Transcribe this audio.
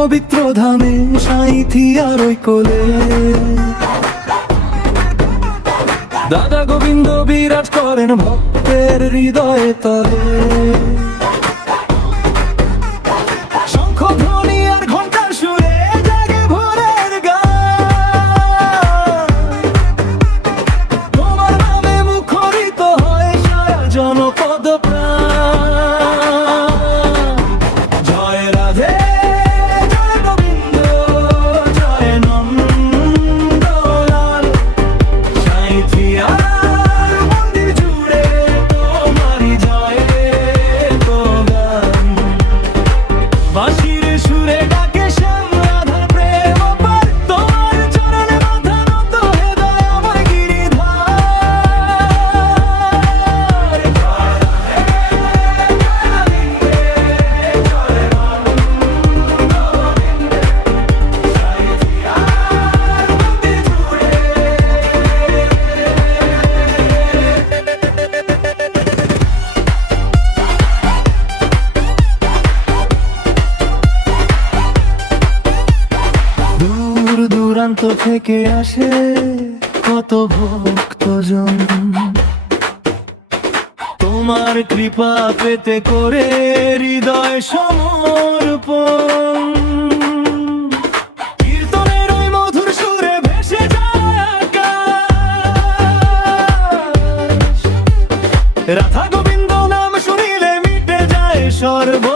পবিত্র ধামে সাঁইথিয়ার ওই কোলে দাদা গোবিন্দ বিরাজ করেন ভক্তের হৃদয়ে তলে। শঙ্খ ধ্বনি আর ঘণ্টার সুরে জাগে ভোরের গান, তোমার নামে মুখরিত হয় সারা জনপদ প্রাণ। জয় রাধে জয় গোবিন্দ জয় নন্দলাল, সাঁইথিয়ার মন্দির জুড়ে তোমারই জয়ের তো গান। বাঁশির সুরে ডাকে শ্যাম রাধার প্রেম অপার, তোমার চরণে মাথা নত হৃদয় আমার গিরিধার। দূর দূরান্ত থেকে আসে কত ভক্তজন, তোমার কৃপা পেতে করে হৃদয় সমর্পণ। কীর্তনের ওই মধুর সুরে ভেসে যায় আকাশ, রাধা গোবিন্দ নাম শুনিলে মিটে যায় সর্ব